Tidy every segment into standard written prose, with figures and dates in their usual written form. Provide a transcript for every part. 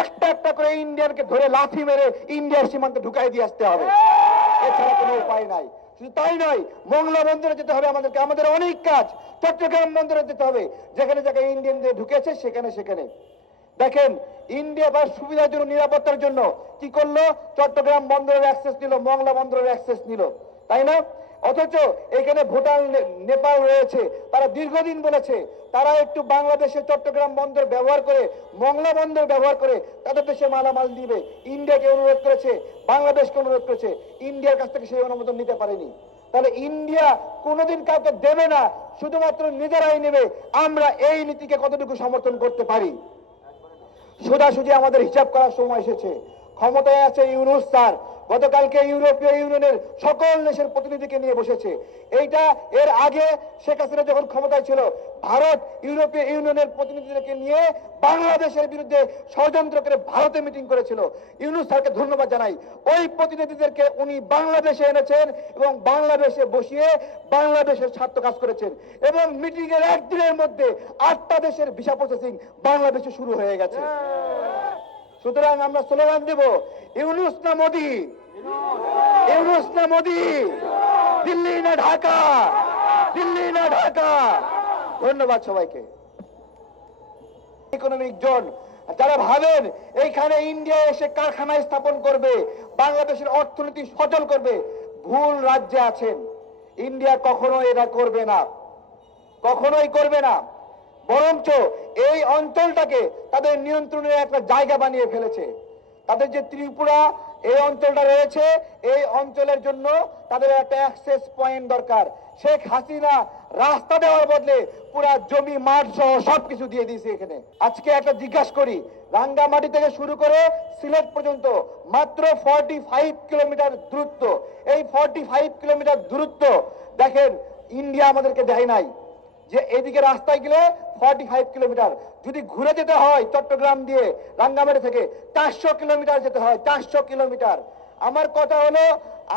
একটা একটা করে ইন্ডিয়ানকে ধরে লাথি মেরে ইন্ডিয়ার সীমান্তে ঢুকাই দিয়ে আসতে হবে, এছাড়া কোনো উপায় নাই। শুধু তাই নয়, মোংলা বন্দরে যেতে হবে আমাদেরকে, আমাদের অনেক কাজ। চট্টগ্রাম বন্দরে যেতে হবে, যেখানে যেখানে ইন্ডিয়ানদের ঢুকেছে সেখানে সেখানে। দেখেন, ইন্ডিয়া বা সুবিধার জন্য, নিরাপত্তার জন্য কি করলো? চট্টগ্রাম বন্দরের অ্যাক্সেস নিল, মোংলা বন্দরের অ্যাক্সেস নিল, তাই না? অথচ এখানে ভুটান, নেপাল রয়েছে, তারা দীর্ঘদিন বলেছে তারা একটু বাংলাদেশের চট্টগ্রাম বন্দর ব্যবহার করে, মোংলা বন্দর ব্যবহার করে তাদের দেশে মালামাল দিবে। ইন্ডিয়াকে অনুরোধ করেছে, বাংলাদেশকে অনুরোধ করেছে, ইন্ডিয়ার কাছ থেকে সেই অনুমোদন নিতে পারেনি। তাহলে ইন্ডিয়া কোনোদিন কাউকে দেবে না, শুধুমাত্র নিজেরাই নেবে। আমরা এই নীতিকে কতটুকু সমর্থন করতে পারি? সোজাসুজি আমাদের হিসাব করার সময় এসেছে। ক্ষমতায় আছে ইউনূস স্যার, গতকালকে ইউরোপীয় ইউনিয়নের সকল দেশের প্রতিনিধিকে নিয়ে বসেছে। এইটা এর আগে শেখ হাসিনা যখন ক্ষমতায় ছিল, ভারত ইউরোপীয় ইউনিয়নের প্রতিনিধিদেরকে নিয়ে বাংলাদেশের বিরুদ্ধে ষড়যন্ত্র করে ভারতে মিটিং করেছিল। ইউনূস স্যারকে ধন্যবাদ জানাই। ওই প্রতিনিধিদেরকে উনি বাংলাদেশে এনেছেন এবং বাংলাদেশে বসিয়ে বাংলাদেশের স্বার্থ কাজ করেছেন, এবং মিটিং এর একদিনের মধ্যে 8টা দেশের ভিসা প্রসেসিং বাংলাদেশে শুরু হয়ে গেছে। সুতরাং আমরা স্লোগান দেব, ইউনূস না মোদি, ইউনূস না মোদি, দিল্লি না ঢাকা, দিল্লি না ঢাকা। ধন্যবাদ সবাইকে। ইকোনমিক জোন, যারা ভাবেন এইখানে ইন্ডিয়া এসে কারখানা স্থাপন করবে, বাংলাদেশের অর্থনীতি সচল করবে, ভুল রাজ্যে আছেন। ইন্ডিয়া কখনো এটা করবে না, কখনোই করবে না। বরঞ্চ এই অঞ্চলটাকে তাদের নিয়ন্ত্রণের একটা জায়গা বানিয়ে ফেলেছে। তাদের যে ত্রিপুরা এই অঞ্চলটা রয়েছে, এই অঞ্চলের জন্য তাদের একটা অ্যাক্সেস পয়েন্ট দরকার। শেখ হাসিনা রাস্তা দেওয়ার বদলে পুরা জমি, মাঠ সহ সবকিছু দিয়ে দিয়েছে এখানে। আজকে একটা জিজ্ঞাসা করি, রাঙ্গামাটি থেকে শুরু করে সিলেট পর্যন্ত মাত্র 45 কিলোমিটার দূরত্ব। এই 45 কিলোমিটার দূরত্ব দেখেন, ইন্ডিয়া আমাদেরকে দেয় নাই যে এদিকে রাস্তায় গেলে 45 কিলোমিটার, যদি ঘুরে যেতে হয় চট্টগ্রাম দিয়ে রাঙ্গামাটি থেকে 400 কিলোমিটার যেতে হয়, 400 কিলোমিটার। আমার কথা হলো,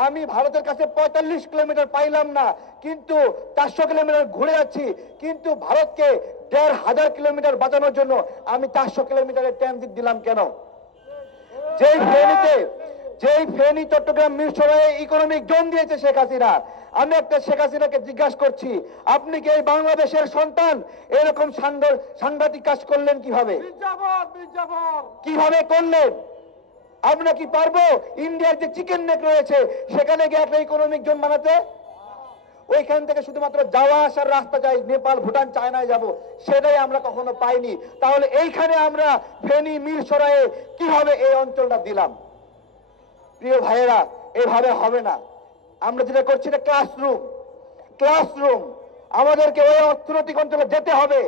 আমি ভারতের কাছে 45 কিলোমিটার পাইলাম না, কিন্তু 400 কিলোমিটার ঘুরে যাচ্ছি, কিন্তু ভারতকে 1500 কিলোমিটার বাঁচানোর জন্য আমি 400 কিলোমিটারের ট্রানজিট দিলাম কেন? যেই ফেনী চট্টগ্রাম মিরসরাইয়ে ইকোনমিক জোন দিয়েছে শেখ হাসিনা, আমি একটা শেখ হাসিনাকে জিজ্ঞাসা করছি, আপনি কি এই বাংলাদেশের সন্তান এরকম সাংঘাতিক কাজ করলেন কিভাবে? কিভাবে করলেন? আমরা কি পারবো ইন্ডিয়ার যে চিকেন নেক রয়েছে সেখানে গিয়ে একটা ইকোনমিক জোন বানাতে? ওইখান থেকে শুধুমাত্র যাওয়া আসার রাস্তা চাই, নেপাল, ভুটান, চায়নায় যাব, সেটাই আমরা কখনো পাইনি। তাহলে এইখানে আমরা ফেনী মিরসরাইয়ে কিভাবে এই অঞ্চলটা দিলাম? প্রিয় ভাইয়েরা, এভাবে হবে না। আমরা যেটা করছি এটা ক্লাসরুম। আমাদেরকে ওই অর্থনৈতিক অঞ্চলে যেতে হবে,